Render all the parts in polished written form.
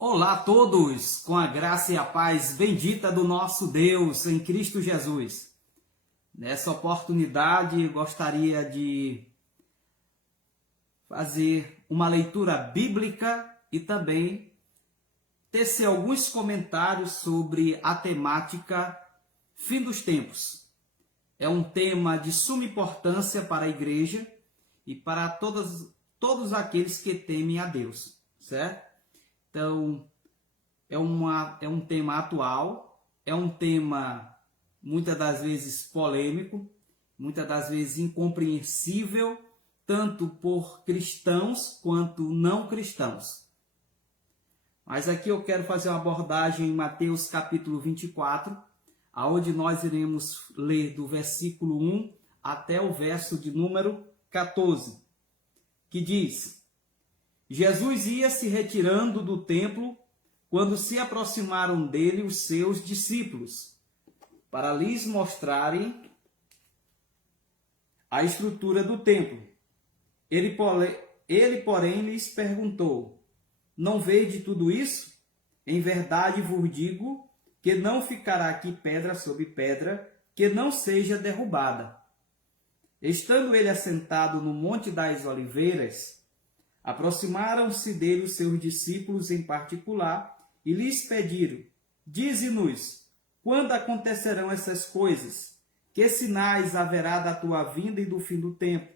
Olá a todos, com a graça e a paz bendita do nosso Deus em Cristo Jesus. Nessa oportunidade, gostaria de fazer uma leitura bíblica e também tecer alguns comentários sobre a temática Fim dos Tempos. É um tema de suma importância para a igreja e para todos aqueles que temem a Deus, certo? Então, é um tema atual, é um tema muitas das vezes polêmico, muitas das vezes incompreensível, tanto por cristãos quanto não cristãos. Mas aqui eu quero fazer uma abordagem em Mateus capítulo 24, aonde nós iremos ler do versículo 1 até o verso de número 14, que diz: Jesus ia se retirando do templo quando se aproximaram dele os seus discípulos, para lhes mostrarem a estrutura do templo. Ele, porém, lhes perguntou: não vede tudo isso? Em verdade vos digo que não ficará aqui pedra sobre pedra que não seja derrubada. Estando ele assentado no Monte das Oliveiras, aproximaram-se dele os seus discípulos em particular e lhes pediram: dize-nos, quando acontecerão essas coisas? Que sinais haverá da tua vinda e do fim do tempo?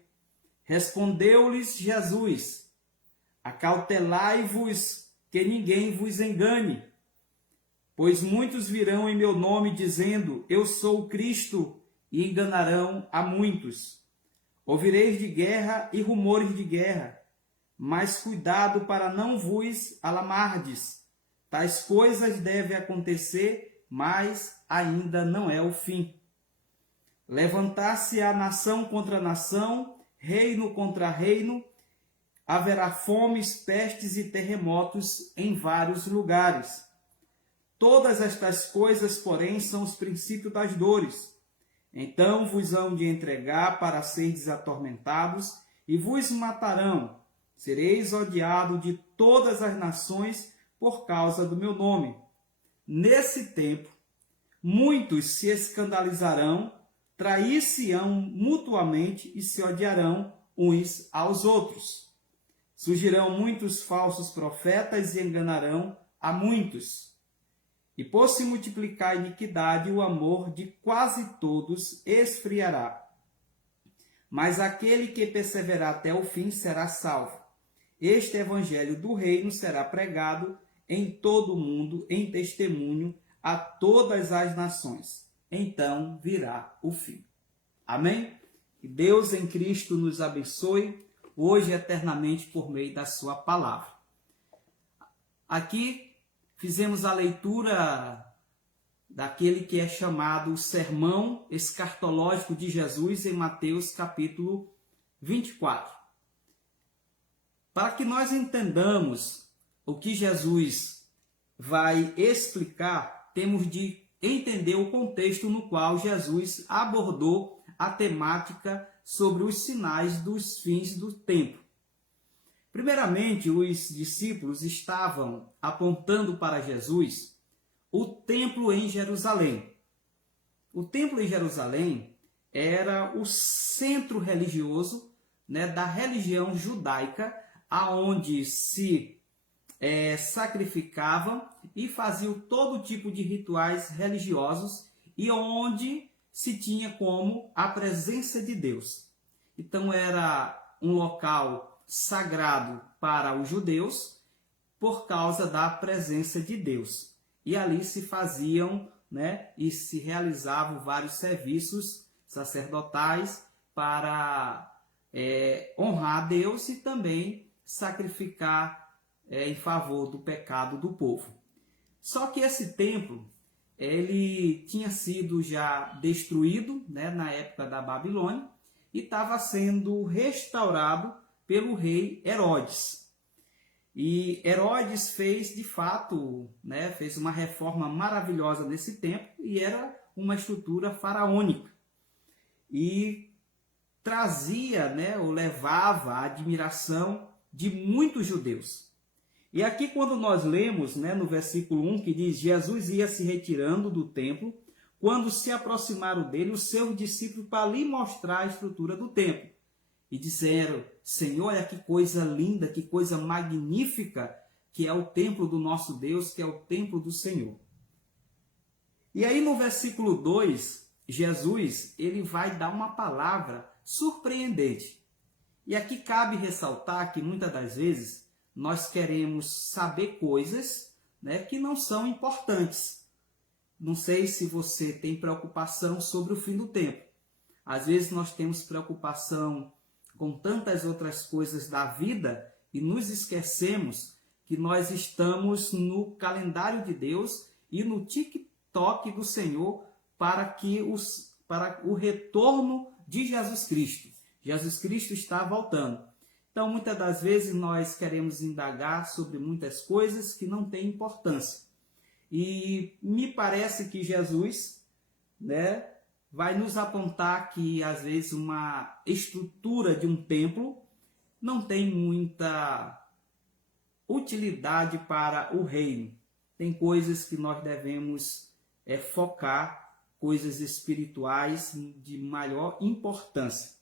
Respondeu-lhes Jesus: acautelai-vos que ninguém vos engane, pois muitos virão em meu nome dizendo: eu sou o Cristo, e enganarão a muitos. Ouvireis de guerra e rumores de guerra, mas cuidado para não vos alarmardes. Tais coisas devem acontecer, mas ainda não é o fim. Levantar-se-á nação contra nação, reino contra reino, haverá fomes, pestes e terremotos em vários lugares. Todas estas coisas, porém, são os princípios das dores. Então vos hão de entregar para seres atormentados e vos matarão. Sereis odiados de todas as nações por causa do meu nome. Nesse tempo, muitos se escandalizarão, trair-se-ão mutuamente e se odiarão uns aos outros. Surgirão muitos falsos profetas e enganarão a muitos. E por se multiplicar a iniquidade, o amor de quase todos esfriará. Mas aquele que perseverar até o fim será salvo. Este evangelho do reino será pregado em todo o mundo, em testemunho a todas as nações. Então virá o fim. Amém? Que Deus em Cristo nos abençoe, hoje e eternamente, por meio da sua palavra. Aqui fizemos a leitura daquele que é chamado o Sermão Escartológico de Jesus em Mateus capítulo 24. Para que nós entendamos o que Jesus vai explicar, temos de entender o contexto no qual Jesus abordou a temática sobre os sinais dos fins do tempo. Primeiramente, os discípulos estavam apontando para Jesus o templo em Jerusalém. O templo em Jerusalém era o centro religioso, da religião judaica, aonde se sacrificavam e faziam todo tipo de rituais religiosos e onde se tinha como a presença de Deus. Então era um local sagrado para os judeus por causa da presença de Deus. E ali se faziam, e se realizavam vários serviços sacerdotais para honrar a Deus e também sacrificar em favor do pecado do povo. Só que esse templo, ele tinha sido já destruído, na época da Babilônia, e estava sendo restaurado pelo rei Herodes. E Herodes fez, de fato, fez uma reforma maravilhosa nesse templo, e era uma estrutura faraônica. E trazia, ou levava a admiração de muitos judeus. E aqui quando nós lemos, né, no versículo 1, que diz: Jesus ia se retirando do templo, quando se aproximaram dele os seus discípulos para lhe mostrar a estrutura do templo. E disseram: Senhor, olha que coisa linda, que coisa magnífica, que é o templo do nosso Deus, que é o templo do Senhor. E aí no versículo 2, Jesus ele vai dar uma palavra surpreendente. E aqui cabe ressaltar que muitas das vezes nós queremos saber coisas, né, que não são importantes. Não sei se você tem preocupação sobre o fim do tempo. Às vezes nós temos preocupação com tantas outras coisas da vida e nos esquecemos que nós estamos no calendário de Deus e no TikTok do Senhor para o retorno de Jesus Cristo. Jesus Cristo está voltando. Então, muitas das vezes nós queremos indagar sobre muitas coisas que não têm importância. E me parece que Jesus, né, vai nos apontar que, às vezes, uma estrutura de um templo não tem muita utilidade para o reino. Tem coisas que nós devemos focar, coisas espirituais de maior importância.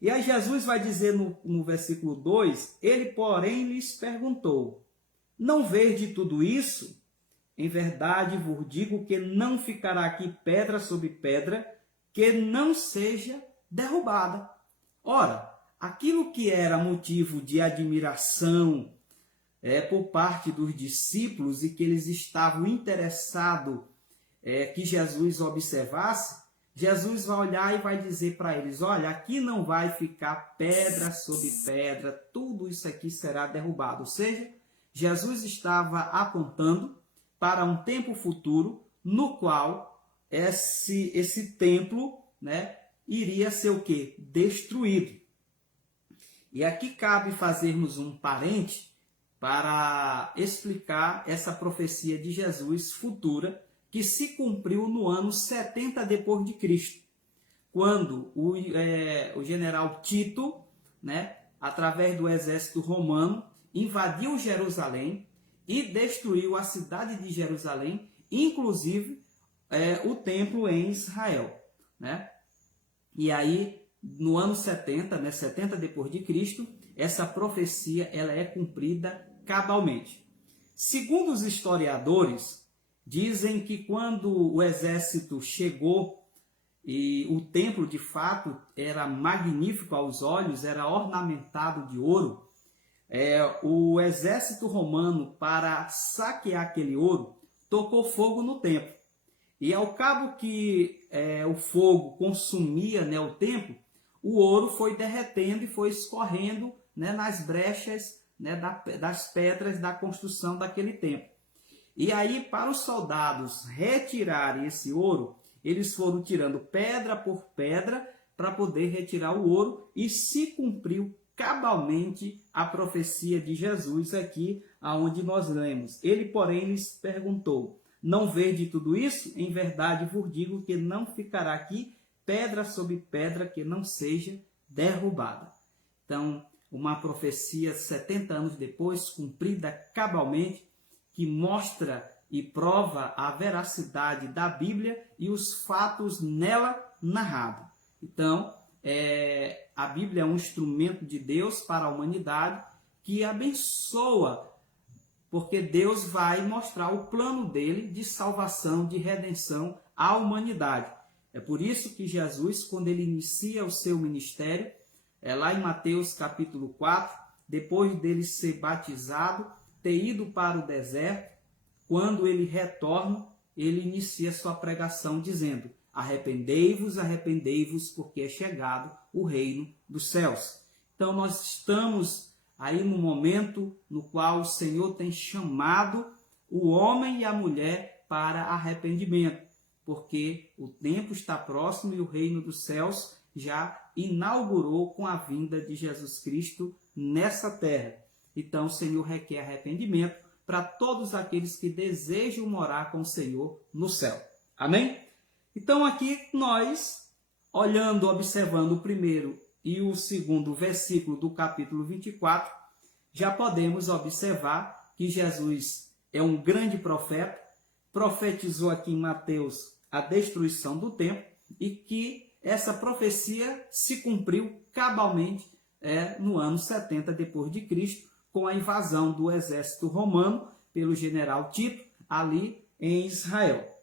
E aí Jesus vai dizer no versículo 2, ele, porém, lhes perguntou: não vede tudo isso? Em verdade vos digo que não ficará aqui pedra sobre pedra que não seja derrubada. Ora, aquilo que era motivo de admiração por parte dos discípulos e que eles estavam interessados que Jesus observasse, Jesus vai olhar e vai dizer para eles: olha, aqui não vai ficar pedra sobre pedra, tudo isso aqui será derrubado. Ou seja, Jesus estava apontando para um tempo futuro no qual esse templo, né, iria ser o quê? Destruído. E aqui cabe fazermos um parente para explicar essa profecia de Jesus futura, que se cumpriu no ano 70 depois de Cristo, quando o general Tito, né, através do exército romano, invadiu Jerusalém e destruiu a cidade de Jerusalém, inclusive o templo em Israel, né? E aí, no ano 70, né, 70 depois de Cristo, essa profecia ela é cumprida cabalmente. Segundo os historiadores, dizem que quando o exército chegou e o templo de fato era magnífico aos olhos, era ornamentado de ouro, o exército romano, para saquear aquele ouro, tocou fogo no templo. E ao cabo que o fogo consumia, né, o templo, o ouro foi derretendo e foi escorrendo, né, nas brechas, né, das pedras da construção daquele templo. E aí, para os soldados retirarem esse ouro, eles foram tirando pedra por pedra para poder retirar o ouro, e se cumpriu cabalmente a profecia de Jesus aqui, aonde nós lemos. Ele, porém, lhes perguntou: não vede tudo isso? Em verdade vos digo que não ficará aqui pedra sobre pedra que não seja derrubada. Então, uma profecia 70 anos depois, cumprida cabalmente, que mostra e prova a veracidade da Bíblia e os fatos nela narrados. Então, a Bíblia é um instrumento de Deus para a humanidade que abençoa, porque Deus vai mostrar o plano dele de salvação, de redenção à humanidade. É por isso que Jesus, quando ele inicia o seu ministério, lá em Mateus capítulo 4, depois dele ser batizado, ter ido para o deserto, quando ele retorna, ele inicia sua pregação dizendo: arrependei-vos, arrependei-vos, porque é chegado o reino dos céus. Então nós estamos aí no momento no qual o Senhor tem chamado o homem e a mulher para arrependimento, porque o tempo está próximo e o reino dos céus já inaugurou com a vinda de Jesus Cristo nessa terra. Então o Senhor requer arrependimento para todos aqueles que desejam morar com o Senhor no céu. Amém? Então aqui nós, olhando, observando o primeiro e o segundo versículo do capítulo 24, já podemos observar que Jesus é um grande profeta, profetizou aqui em Mateus a destruição do templo e que essa profecia se cumpriu cabalmente no ano 70 depois de Cristo, com a invasão do exército romano pelo general Tito ali em Israel.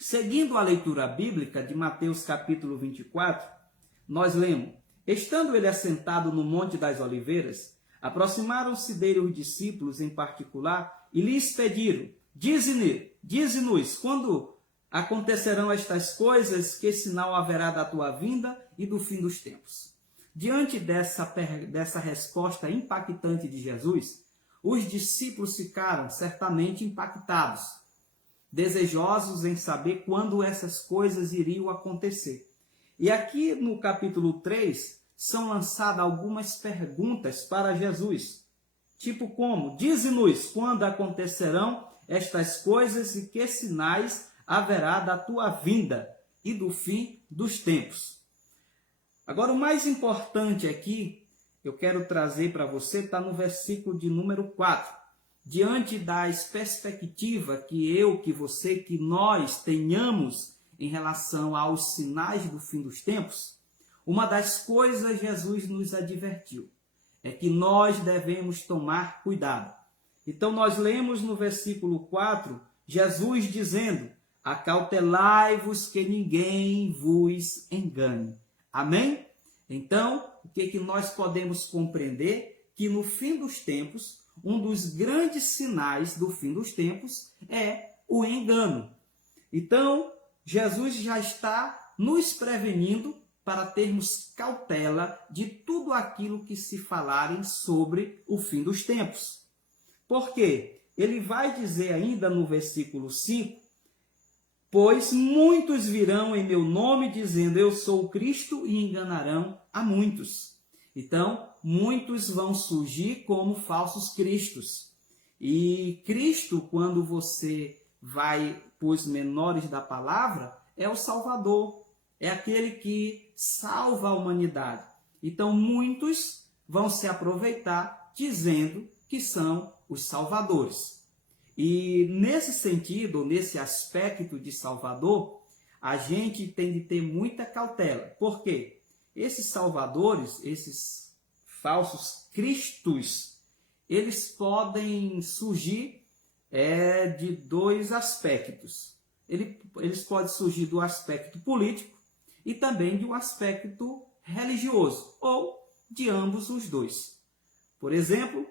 Seguindo a leitura bíblica de Mateus capítulo 24, nós lemos: estando ele assentado no Monte das Oliveiras, aproximaram-se dele os discípulos em particular e lhes pediram: dize-nos quando acontecerão estas coisas, que sinal haverá da tua vinda e do fim dos tempos. Diante dessa resposta impactante de Jesus, os discípulos ficaram certamente impactados, desejosos em saber quando essas coisas iriam acontecer. E aqui no capítulo 3 são lançadas algumas perguntas para Jesus, tipo como: dize-nos quando acontecerão estas coisas e que sinais haverá da tua vinda e do fim dos tempos. Agora, o mais importante aqui, eu quero trazer para você, está no versículo de número 4. Diante das perspectivas que você, que nós tenhamos em relação aos sinais do fim dos tempos, uma das coisas Jesus nos advertiu é que nós devemos tomar cuidado. Então, nós lemos no versículo 4, Jesus dizendo: acautelai-vos que ninguém vos engane. Amém? Então, o que nós podemos compreender? Que no fim dos tempos, um dos grandes sinais do fim dos tempos é o engano. Então, Jesus já está nos prevenindo para termos cautela de tudo aquilo que se falarem sobre o fim dos tempos. Por quê? Ele vai dizer ainda no versículo 5, pois muitos virão em meu nome dizendo: eu sou o Cristo, e enganarão a muitos. Então, muitos vão surgir como falsos cristos. E Cristo, quando você vai para os menores da palavra, é o Salvador, é aquele que salva a humanidade. Então, muitos vão se aproveitar dizendo que são os salvadores. E nesse sentido, nesse aspecto de Salvador, a gente tem de ter muita cautela. Por quê? Esses salvadores, esses falsos cristos, eles podem surgir de dois aspectos. Eles podem surgir do aspecto político e também de um aspecto religioso, ou de ambos os dois. Por exemplo,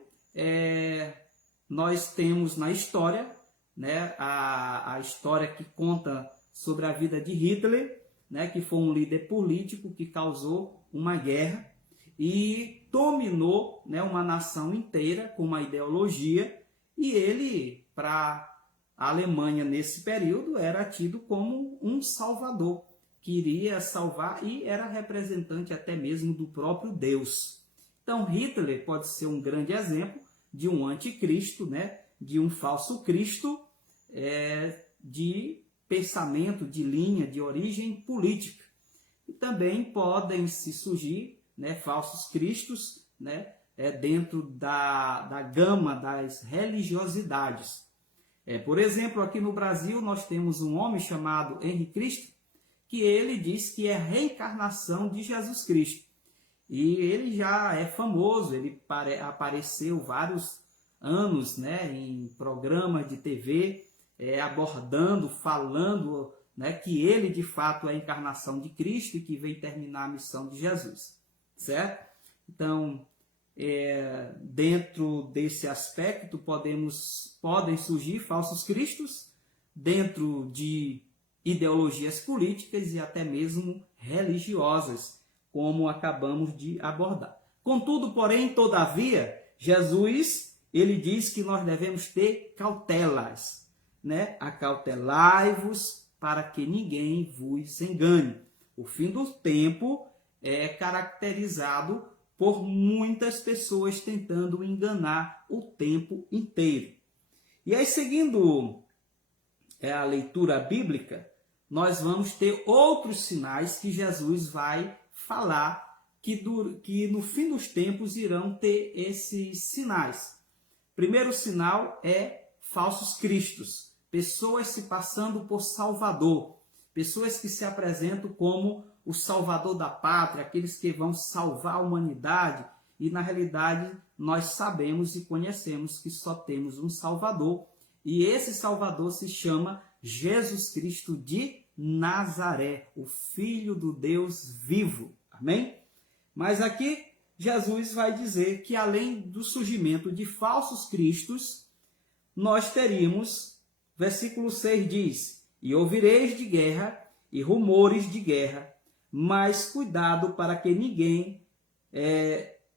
nós temos na história, né, a história que conta sobre a vida de Hitler, né, que foi um líder político que causou uma guerra e dominou, né, uma nação inteira com uma ideologia, e ele, para a Alemanha nesse período, era tido como um salvador, que iria salvar e era representante até mesmo do próprio Deus. Então, Hitler pode ser um grande exemplo de um anticristo, né? De um falso Cristo, de pensamento, de linha, de origem política. E também podem se surgir, né, falsos cristos, né, dentro da gama das religiosidades. Por exemplo, aqui no Brasil nós temos um homem chamado Henrique Cristo, que ele diz que é a reencarnação de Jesus Cristo. E ele já é famoso, ele apareceu vários anos, né, em programas de TV, abordando, falando, né, que ele de fato é a encarnação de Cristo e que veio terminar a missão de Jesus, certo? Então, dentro desse aspecto podem surgir falsos cristos dentro de ideologias políticas e até mesmo religiosas, como acabamos de abordar. Contudo, porém, todavia, Jesus, ele diz que nós devemos ter cautelas, né? Acautelai-vos para que ninguém vos engane. O fim do tempo é caracterizado por muitas pessoas tentando enganar o tempo inteiro. E aí, seguindo a leitura bíblica, nós vamos ter outros sinais que Jesus vai falar que no fim dos tempos irão ter esses sinais. Primeiro sinal é falsos cristos, pessoas se passando por Salvador, pessoas que se apresentam como o Salvador da pátria, aqueles que vão salvar a humanidade, e na realidade nós sabemos e conhecemos que só temos um Salvador, e esse Salvador se chama Jesus Cristo de Nazaré, o Filho do Deus vivo. Amém? Mas aqui Jesus vai dizer que além do surgimento de falsos cristos, nós teríamos, versículo 6 diz, e ouvireis de guerra e rumores de guerra, mas cuidado para que ninguém,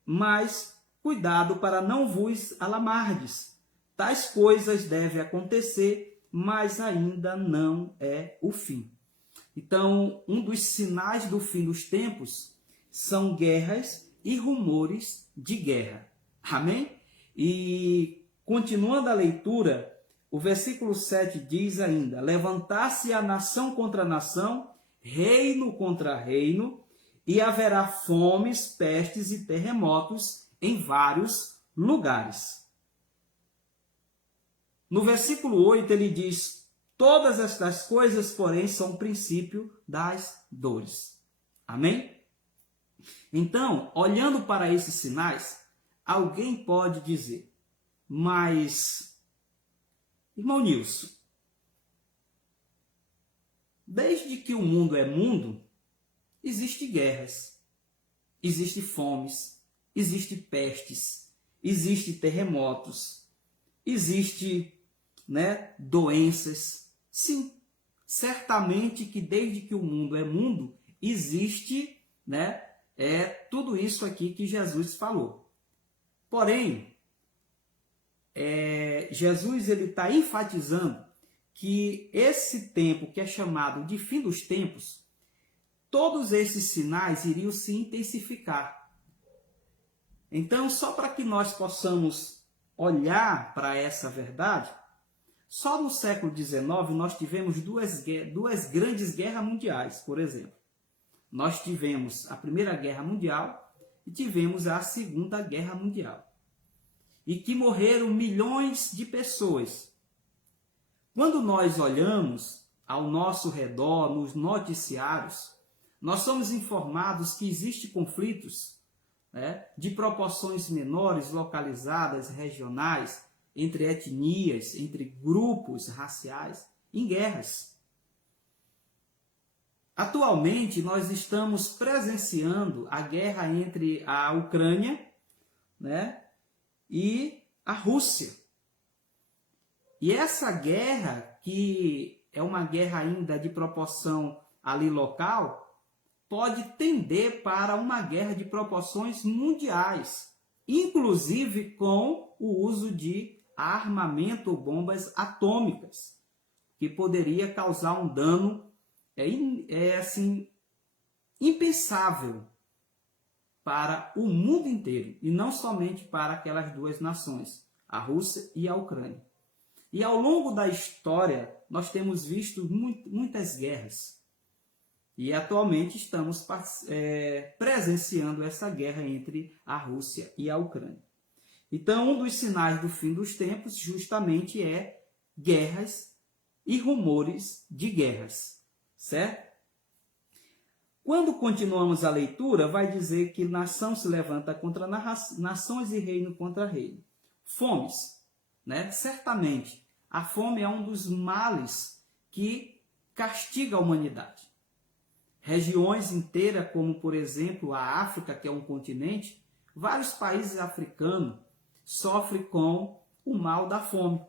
mas cuidado para não vos alamardes. Tais coisas devem acontecer, mas ainda não é o fim. Então, um dos sinais do fim dos tempos são guerras e rumores de guerra. Amém? E continuando a leitura, o versículo 7 diz ainda, levantar-se a nação contra nação, reino contra reino, e haverá fomes, pestes e terremotos em vários lugares. No versículo 8 ele diz, todas estas coisas, porém, são princípio das dores. Amém? Então, olhando para esses sinais, alguém pode dizer, mas, irmão Nilson, desde que o mundo é mundo, existem guerras, existem fomes, existem pestes, existem terremotos, existem doenças. Sim, certamente que desde que o mundo é mundo, existe tudo isso aqui que Jesus falou. Porém, Jesus está enfatizando que esse tempo que é chamado de fim dos tempos, todos esses sinais iriam se intensificar. Então, só para que nós possamos olhar para essa verdade, só no século XIX nós tivemos duas grandes guerras mundiais, por exemplo. Nós tivemos a Primeira Guerra Mundial e tivemos a Segunda Guerra Mundial. E que morreram milhões de pessoas. Quando nós olhamos ao nosso redor, nos noticiários, nós somos informados que existem conflitos de proporções menores, localizadas, regionais, entre etnias, entre grupos raciais, em guerras. Atualmente, nós estamos presenciando a guerra entre a Ucrânia e a Rússia. E essa guerra, que é uma guerra ainda de proporção ali local, pode tender para uma guerra de proporções mundiais, inclusive com o uso de armamento ou bombas atômicas, que poderia causar um dano impensável para o mundo inteiro, e não somente para aquelas duas nações, a Rússia e a Ucrânia. E ao longo da história, nós temos visto muitas guerras. E atualmente estamos presenciando essa guerra entre a Rússia e a Ucrânia. Então, um dos sinais do fim dos tempos justamente é guerras e rumores de guerras, certo? Quando continuamos a leitura, vai dizer que nação se levanta contra nações e reino contra reino. Fomes, certamente, a fome é um dos males que castiga a humanidade. Regiões inteiras, como por exemplo a África, que é um continente, vários países africanos sofrem com o mal da fome.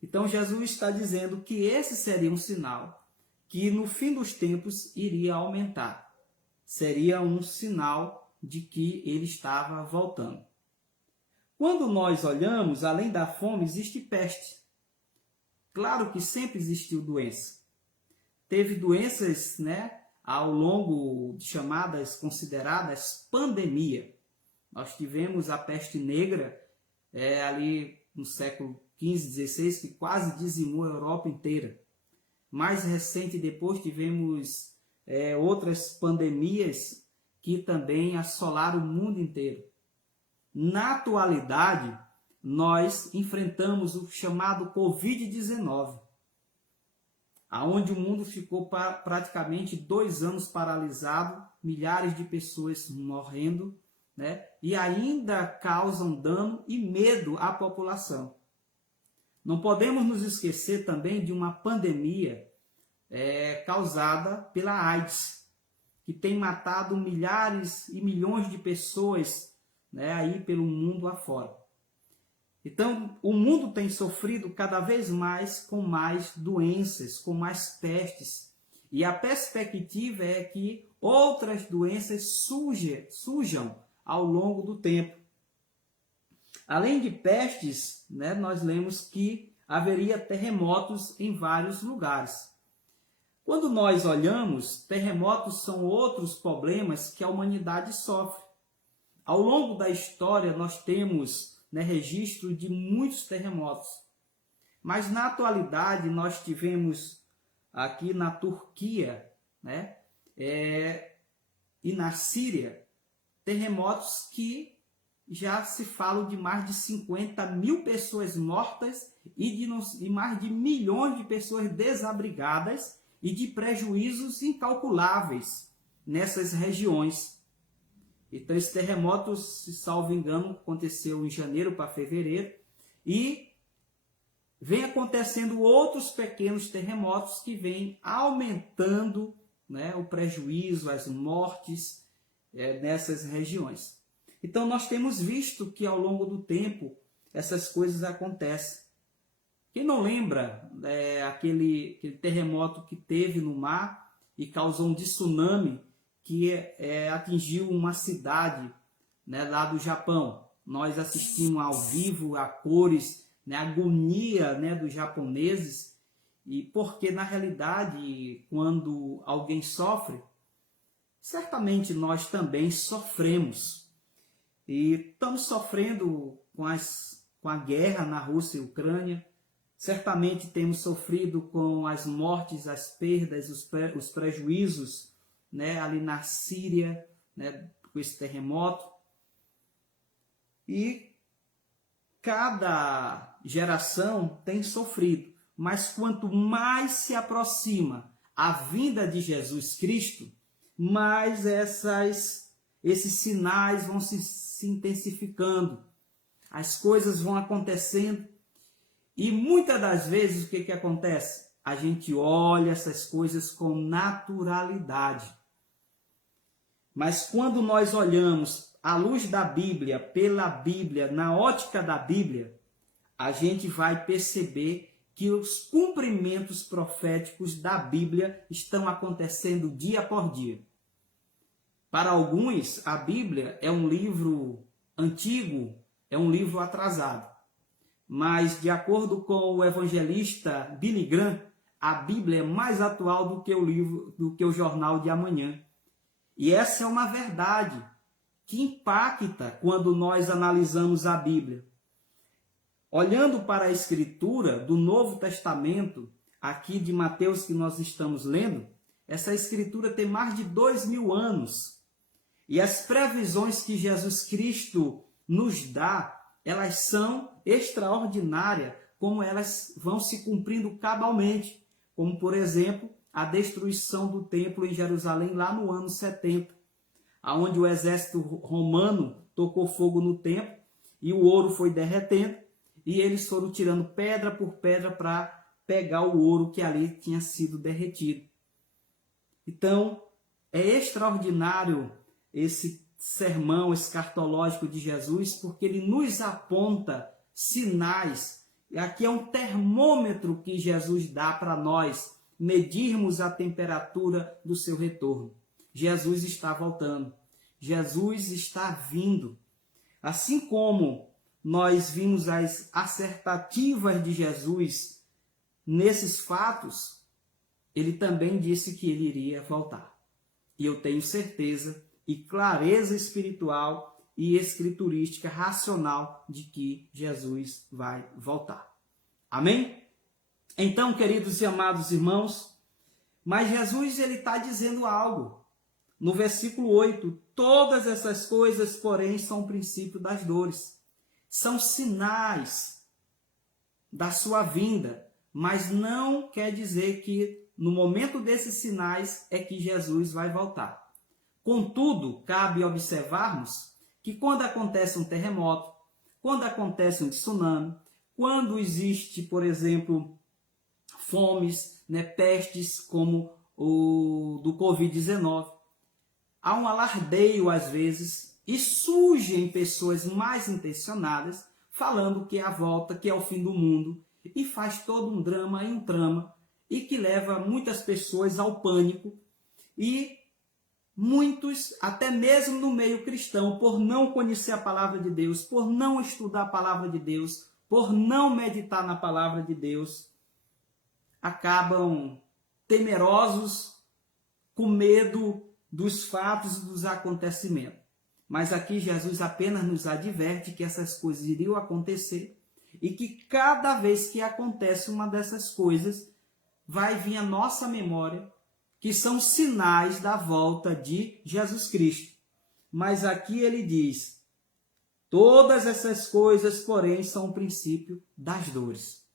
Então Jesus está dizendo que esse seria um sinal que no fim dos tempos iria aumentar. Seria um sinal de que ele estava voltando. Quando nós olhamos, além da fome, existe peste. Claro que sempre existiu doença. Teve doenças, ao longo de chamadas, consideradas pandemia. Nós tivemos a peste negra ali no século XV, XVI, que quase dizimou a Europa inteira. Mais recente, depois tivemos outras pandemias que também assolaram o mundo inteiro. Na atualidade, nós enfrentamos o chamado Covid-19, aonde o mundo ficou praticamente 2 anos paralisado, milhares de pessoas morrendo, né? E ainda causam dano e medo à população. Não podemos nos esquecer também de uma pandemia causada pela AIDS, que tem matado milhares e milhões de pessoas, né, aí pelo mundo afora. Então, o mundo tem sofrido cada vez mais com mais doenças, com mais pestes. E a perspectiva é que outras doenças surjam ao longo do tempo. Além de pestes, né, nós lemos que haveria terremotos em vários lugares. Quando nós olhamos, terremotos são outros problemas que a humanidade sofre. Ao longo da história, nós temos, né, registro de muitos terremotos. Mas na atualidade, nós tivemos aqui na Turquia, né, e na Síria, terremotos que já se fala de mais de 50 mil pessoas mortas e mais de milhões de pessoas desabrigadas e de prejuízos incalculáveis nessas regiões. Então, esse terremoto, se salvo engano, aconteceu em janeiro para fevereiro e vem acontecendo outros pequenos terremotos que vêm aumentando, né, o prejuízo, as mortes nessas regiões. Então, nós temos visto que ao longo do tempo essas coisas acontecem. Quem não lembra aquele terremoto que teve no mar e causou um tsunami que atingiu uma cidade, né, lá do Japão? Nós assistimos ao vivo, a cores, né, a agonia, né, dos japoneses, e porque na realidade, quando alguém sofre, certamente nós também sofremos. E estamos sofrendo com a guerra na Rússia e Ucrânia. Certamente temos sofrido com as mortes, as perdas, os prejuízos, né, ali na Síria, né, com esse terremoto. E cada geração tem sofrido. Mas quanto mais se aproxima a vinda de Jesus Cristo, mais esses sinais vão se intensificando, as coisas vão acontecendo e muitas das vezes o que acontece? A gente olha essas coisas com naturalidade. Mas quando nós olhamos à luz da Bíblia, pela Bíblia, na ótica da Bíblia, a gente vai perceber que os cumprimentos proféticos da Bíblia estão acontecendo dia por dia. Para alguns, a Bíblia é um livro antigo, é um livro atrasado. Mas, de acordo com o evangelista Billy Graham, a Bíblia é mais atual do que o jornal de amanhã. E essa é uma verdade que impacta quando nós analisamos a Bíblia. Olhando para a Escritura do Novo Testamento, aqui de Mateus que nós estamos lendo, essa Escritura tem mais de 2000 anos. E as previsões que Jesus Cristo nos dá, elas são extraordinárias, como elas vão se cumprindo cabalmente. Como, por exemplo, a destruição do templo em Jerusalém lá no ano 70, onde o exército romano tocou fogo no templo e o ouro foi derretendo e eles foram tirando pedra por pedra para pegar o ouro que ali tinha sido derretido. Então, é extraordinário esse sermão escatológico de Jesus, porque ele nos aponta sinais. Aqui é um termômetro que Jesus dá para nós medirmos a temperatura do seu retorno. Jesus está voltando. Jesus está vindo. Assim como nós vimos as assertativas de Jesus nesses fatos, ele também disse que ele iria voltar. E eu tenho certeza e clareza espiritual e escriturística racional de que Jesus vai voltar. Amém? Então, queridos e amados irmãos, mas Jesus ele está dizendo algo. No versículo 8, todas essas coisas, porém, são o princípio das dores. são sinais da sua vinda, mas não quer dizer que no momento desses sinais é que Jesus vai voltar. Contudo, cabe observarmos que quando acontece um terremoto, quando acontece um tsunami, quando existe, por exemplo, fomes, pestes como o do Covid-19, há um alardeio às vezes e surgem pessoas mais intencionadas falando que é a volta, que é o fim do mundo, e faz todo um drama e um trama, e que leva muitas pessoas ao pânico, e muitos, até mesmo no meio cristão, por não conhecer a palavra de Deus, por não estudar a palavra de Deus, por não meditar na palavra de Deus, acabam temerosos, com medo dos fatos e dos acontecimentos. Mas aqui Jesus apenas nos adverte que essas coisas iriam acontecer e que cada vez que acontece uma dessas coisas, vai vir à nossa memória que são sinais da volta de Jesus Cristo. Mas aqui ele diz, todas essas coisas, porém, são o princípio das dores.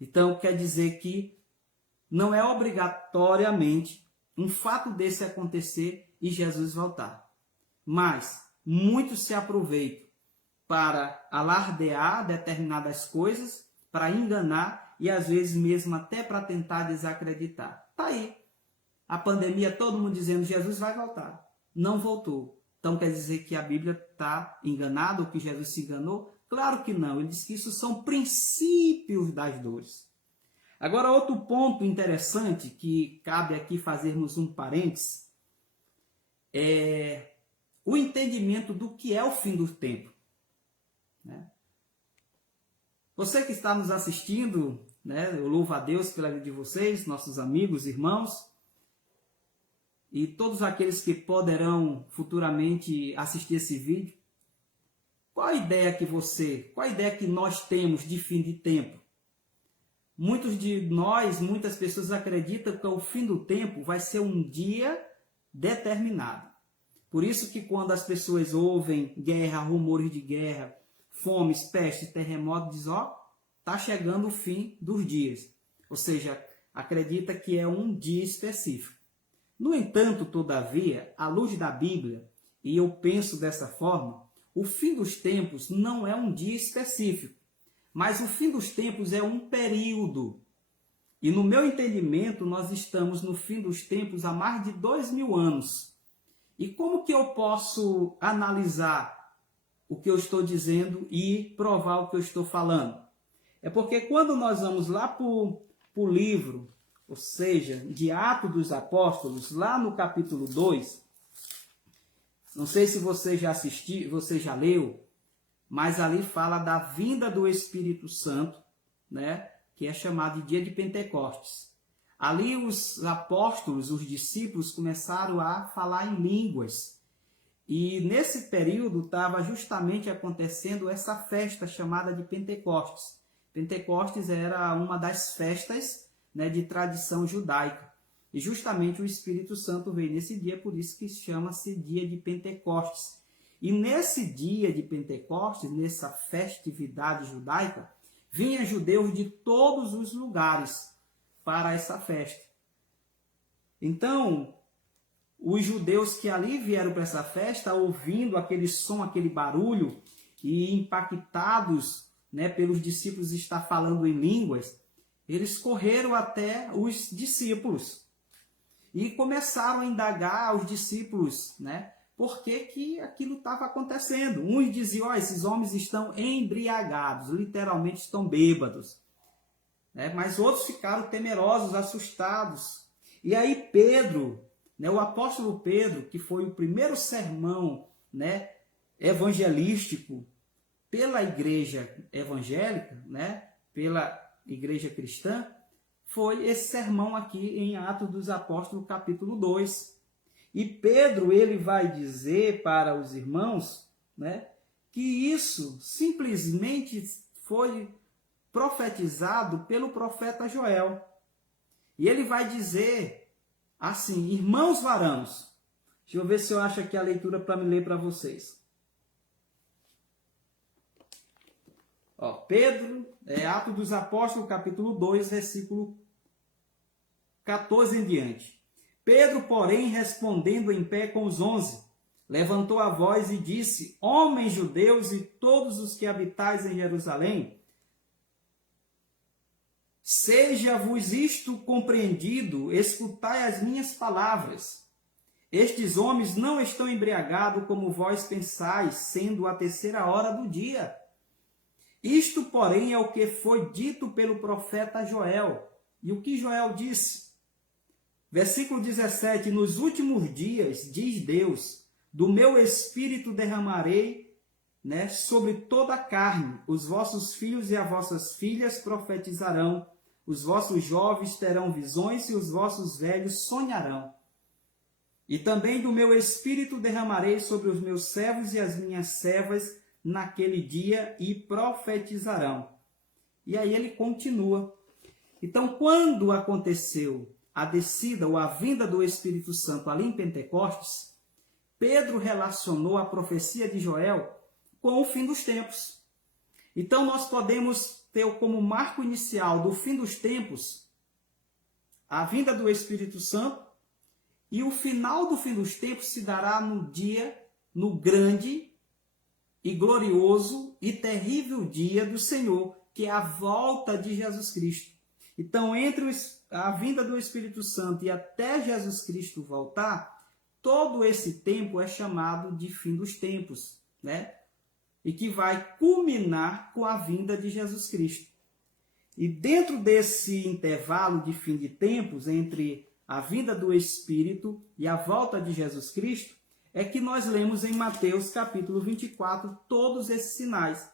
Então, quer dizer que não é obrigatoriamente um fato desse acontecer e Jesus voltar. Mas muitos se aproveitam para alardear determinadas coisas, para enganar e às vezes mesmo até para tentar desacreditar. Está aí. A pandemia, todo mundo dizendo Jesus vai voltar. Não voltou. Então quer dizer que a Bíblia está enganada ou que Jesus se enganou? Claro que não. Ele diz que isso são princípios das dores. Agora, outro ponto interessante que cabe aqui fazermos um parênteses é o entendimento do que é o fim do tempo. Você que está nos assistindo, eu louvo a Deus pela vida de vocês, nossos amigos, irmãos, e todos aqueles que poderão futuramente assistir esse vídeo. Qual a ideia que nós temos de fim de tempo? Muitas pessoas acreditam que o fim do tempo vai ser um dia determinado. Por isso que quando as pessoas ouvem guerra, rumores de guerra, fomes, pestes, terremotos, diz, está chegando o fim dos dias. Ou seja, acredita que é um dia específico. No entanto, todavia, à luz da Bíblia, e eu penso dessa forma, o fim dos tempos não é um dia específico, mas o fim dos tempos é um período. E no meu entendimento, nós estamos no fim dos tempos há mais de 2000 anos. E como que eu posso analisar o que eu estou dizendo e provar o que eu estou falando? É porque quando nós vamos lá para o livro, ou seja, de Atos dos Apóstolos, lá no capítulo 2, não sei se você já assistiu, você já leu, mas ali fala da vinda do Espírito Santo, que é chamado de dia de Pentecostes. Ali os apóstolos, os discípulos, começaram a falar em línguas. E nesse período estava justamente acontecendo essa festa chamada de Pentecostes. Pentecostes era uma das festas de tradição judaica. E justamente o Espírito Santo veio nesse dia, por isso que chama-se dia de Pentecostes. E nesse dia de Pentecostes, nessa festividade judaica, vinham judeus de todos os lugares para essa festa. Então, os judeus que ali vieram para essa festa, ouvindo aquele som, aquele barulho, e impactados pelos discípulos estar falando em línguas, eles correram até os discípulos e começaram a indagar aos discípulos, por que aquilo estava acontecendo. Uns diziam, esses homens estão embriagados, literalmente estão bêbados. Mas outros ficaram temerosos, assustados. E aí Pedro, o apóstolo Pedro, que foi o primeiro sermão evangelístico pela igreja evangélica, pela igreja cristã, foi esse sermão aqui em Atos dos Apóstolos, capítulo 2. E Pedro, ele vai dizer para os irmãos, que isso simplesmente foi profetizado pelo profeta Joel. E ele vai dizer assim, irmãos varãos, deixa eu ver se eu acho aqui a leitura para me ler para vocês. Pedro, Atos dos Apóstolos, capítulo 2, versículo 14 em diante. Pedro, porém, respondendo em pé com os 11, levantou a voz e disse: Homens judeus e todos os que habitais em Jerusalém, seja-vos isto compreendido, escutai as minhas palavras. Estes homens não estão embriagados como vós pensais, sendo a 3ª hora do dia. Isto, porém, é o que foi dito pelo profeta Joel. E o que Joel disse? Versículo 17, nos últimos dias, diz Deus, do meu espírito derramarei, sobre toda a carne. Os vossos filhos e as vossas filhas profetizarão, os vossos jovens terão visões e os vossos velhos sonharão. E também do meu espírito derramarei sobre os meus servos e as minhas servas naquele dia e profetizarão. E aí ele continua. Então, quando aconteceu a descida ou a vinda do Espírito Santo ali em Pentecostes, Pedro relacionou a profecia de Joel com o fim dos tempos. Então, nós podemos ter como marco inicial do fim dos tempos a vinda do Espírito Santo, e o final do fim dos tempos se dará no grande e glorioso e terrível dia do Senhor, que é a volta de Jesus Cristo. Então, entre a vinda do Espírito Santo e até Jesus Cristo voltar, todo esse tempo é chamado de fim dos tempos, E que vai culminar com a vinda de Jesus Cristo. E dentro desse intervalo de fim de tempos, entre a vinda do Espírito e a volta de Jesus Cristo, é que nós lemos em Mateus capítulo 24 todos esses sinais.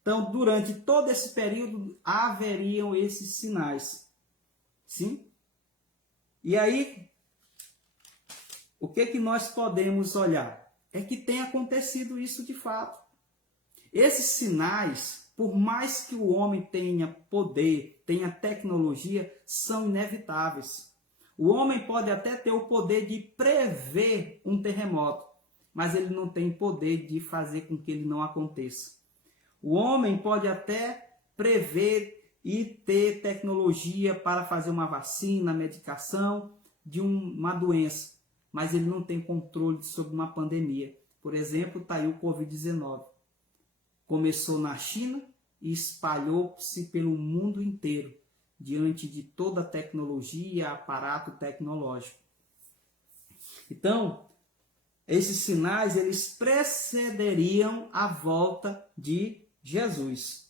Então, durante todo esse período, haveriam esses sinais. Sim? E aí, o que nós podemos olhar? É que tem acontecido isso de fato. Esses sinais, por mais que o homem tenha poder, tenha tecnologia, são inevitáveis. O homem pode até ter o poder de prever um terremoto, mas ele não tem poder de fazer com que ele não aconteça. O homem pode até prever e ter tecnologia para fazer uma vacina, medicação de uma doença, mas ele não tem controle sobre uma pandemia. Por exemplo, está aí o Covid-19. Começou na China e espalhou-se pelo mundo inteiro, diante de toda a tecnologia e aparato tecnológico. Então, esses sinais, eles precederiam a volta de Jesus.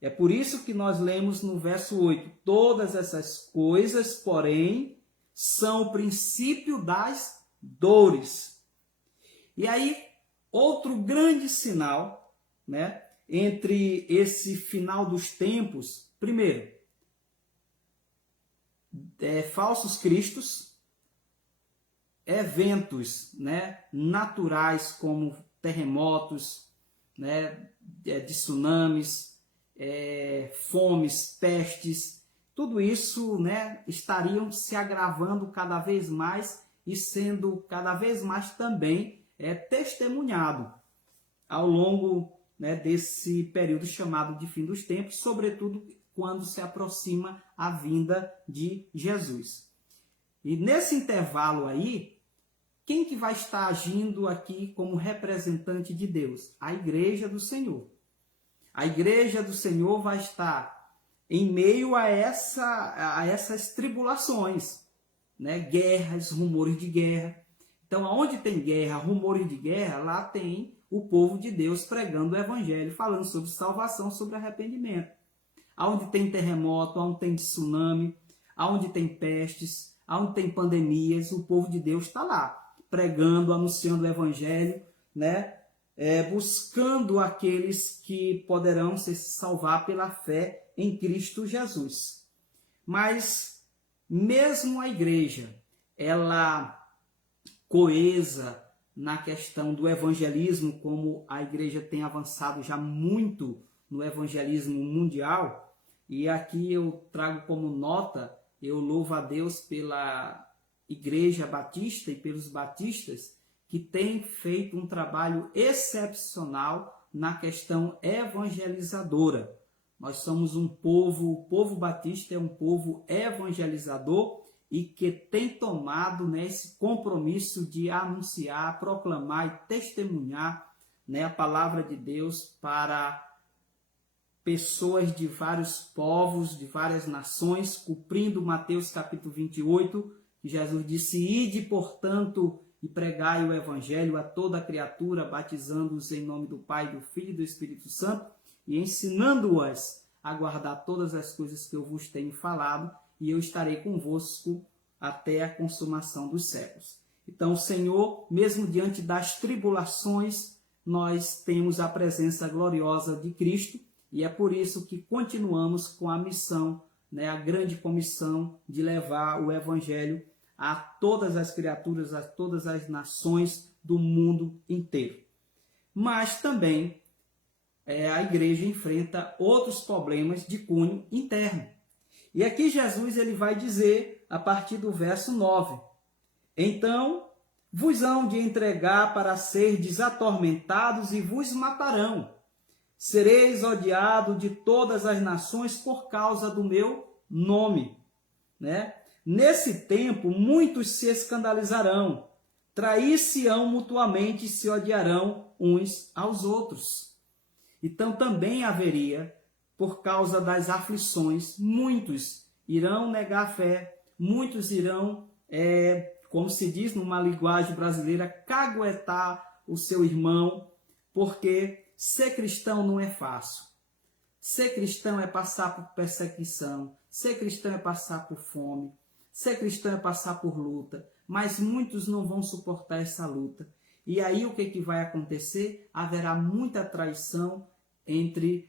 É por isso que nós lemos no verso 8, todas essas coisas, porém, são o princípio das dores. E aí, outro grande sinal, entre esse final dos tempos, primeiro, falsos cristos, eventos naturais como terremotos, de tsunamis, fomes, pestes, tudo isso estariam se agravando cada vez mais e sendo cada vez mais também testemunhado ao longo desse período chamado de fim dos tempos, sobretudo quando se aproxima a vinda de Jesus. E nesse intervalo aí, quem que vai estar agindo aqui como representante de Deus? A Igreja do Senhor. A Igreja do Senhor vai estar em meio a essas tribulações, guerras, rumores de guerra. Então, aonde tem guerra, rumores de guerra, lá tem o povo de Deus pregando o Evangelho, falando sobre salvação, sobre arrependimento. Aonde tem terremoto, aonde tem tsunami, aonde tem pestes, aonde tem pandemias, o povo de Deus está lá, pregando, anunciando o Evangelho, buscando aqueles que poderão se salvar pela fé em Cristo Jesus. Mas, mesmo a igreja, ela coesa na questão do evangelismo, como a igreja tem avançado já muito no evangelismo mundial, e aqui eu trago como nota, eu louvo a Deus pela Igreja Batista e pelos batistas, que têm feito um trabalho excepcional na questão evangelizadora. Nós somos um povo, o povo batista é um povo evangelizador e que tem tomado, né, esse compromisso de anunciar, proclamar e testemunhar, né, a palavra de Deus para pessoas de vários povos, de várias nações, cumprindo Mateus capítulo 28, que Jesus disse: ide, portanto, e pregai o evangelho a toda criatura, batizando-os em nome do Pai, do Filho e do Espírito Santo, e ensinando-as a guardar todas as coisas que eu vos tenho falado, e eu estarei convosco até a consumação dos séculos. Então, o Senhor, mesmo diante das tribulações, nós temos a presença gloriosa de Cristo, e é por isso que continuamos com a missão, né, a grande comissão de levar o Evangelho a todas as criaturas, a todas as nações do mundo inteiro. Mas também a igreja enfrenta outros problemas de cunho interno. E aqui Jesus ele vai dizer, a partir do verso 9, então vos hão de entregar para serdes atormentados e vos matarão. Sereis odiado de todas as nações por causa do meu nome. Né? Nesse tempo, muitos se escandalizarão, trair-se-ão mutuamente e se odiarão uns aos outros. Então também haveria, por causa das aflições, muitos irão negar a fé, muitos irão, como se diz numa linguagem brasileira, caguetar o seu irmão, porque ser cristão não é fácil. Ser cristão é passar por perseguição, ser cristão é passar por fome, ser cristão é passar por luta, mas muitos não vão suportar essa luta. E aí o que vai acontecer? Haverá muita traição entre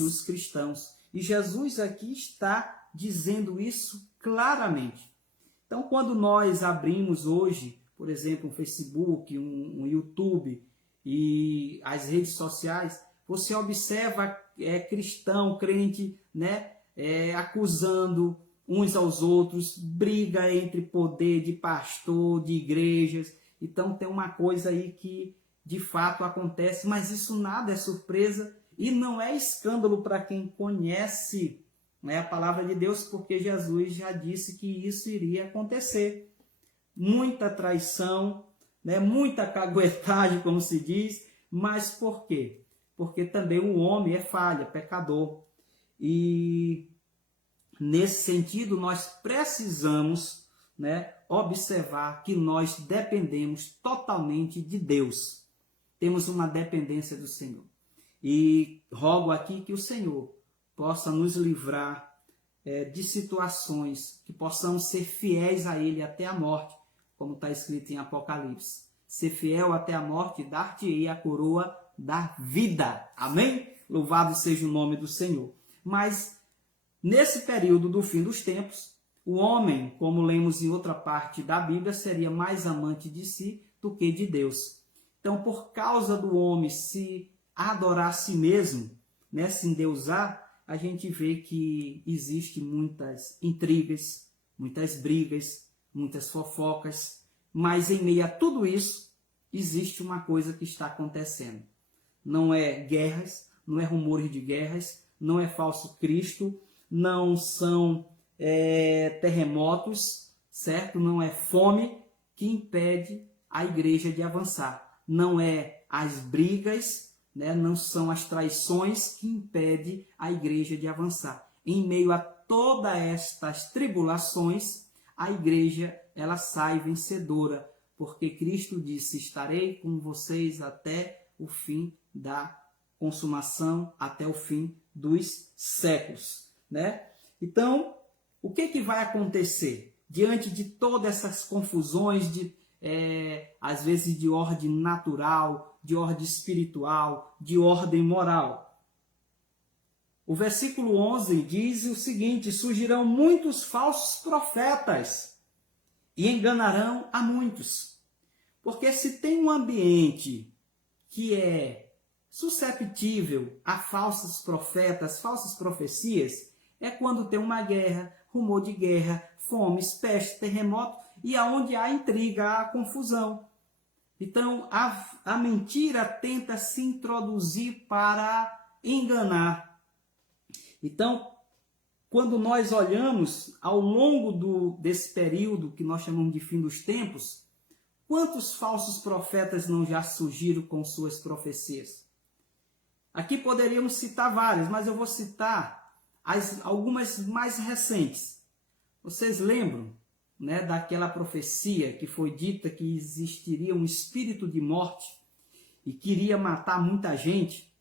os cristãos. E Jesus aqui está dizendo isso claramente. Então, quando nós abrimos hoje, por exemplo, um Facebook, um YouTube e as redes sociais, você observa cristão, crente, né, acusando uns aos outros, briga entre poder de pastor, de igrejas. Então tem uma coisa aí que de fato acontece, mas isso nada é surpresa e não é escândalo para quem conhece, né, a palavra de Deus, porque Jesus já disse que isso iria acontecer. Muita traição, né, muita caguetagem, como se diz, mas por quê? Porque também o homem é falha, pecador. E nesse sentido, nós precisamos, né, observar que nós dependemos totalmente de Deus. Temos uma dependência do Senhor. E rogo aqui que o Senhor possa nos livrar de situações que possamos ser fiéis a Ele até a morte, como está escrito em Apocalipse. Ser fiel até a morte, dar-te-ei a coroa da vida. Amém? Louvado seja o nome do Senhor. Mas nesse período do fim dos tempos, o homem, como lemos em outra parte da Bíblia, seria mais amante de si do que de Deus. Então, por causa do homem se adorar a si mesmo, né, se endeusar, a gente vê que existe muitas intrigas, muitas brigas, muitas fofocas, mas em meio a tudo isso, existe uma coisa que está acontecendo. Não é guerras, não é rumores de guerras, não é falso Cristo, não são terremotos, certo? Não é fome que impede a igreja de avançar. Não é as brigas, né? Não são as traições que impedem a igreja de avançar. Em meio a todas estas tribulações, a igreja ela sai vencedora, porque Cristo disse: estarei com vocês até o fim da consumação, até o fim dos séculos, né? Então, o que vai acontecer diante de todas essas confusões, às vezes de ordem natural, de ordem espiritual, de ordem moral? O versículo 11 diz o seguinte: surgirão muitos falsos profetas e enganarão a muitos. Porque se tem um ambiente que é susceptível a falsos profetas, falsas profecias, é quando tem uma guerra, rumor de guerra, fomes, peste, terremoto, e aonde há intriga, há confusão. Então, a mentira tenta se introduzir para enganar. Então, quando nós olhamos ao longo desse período que nós chamamos de fim dos tempos, quantos falsos profetas não já surgiram com suas profecias? Aqui poderíamos citar vários, mas eu vou citar algumas mais recentes. Vocês lembram, né, daquela profecia que foi dita que existiria um espírito de morte e queria matar muita gente,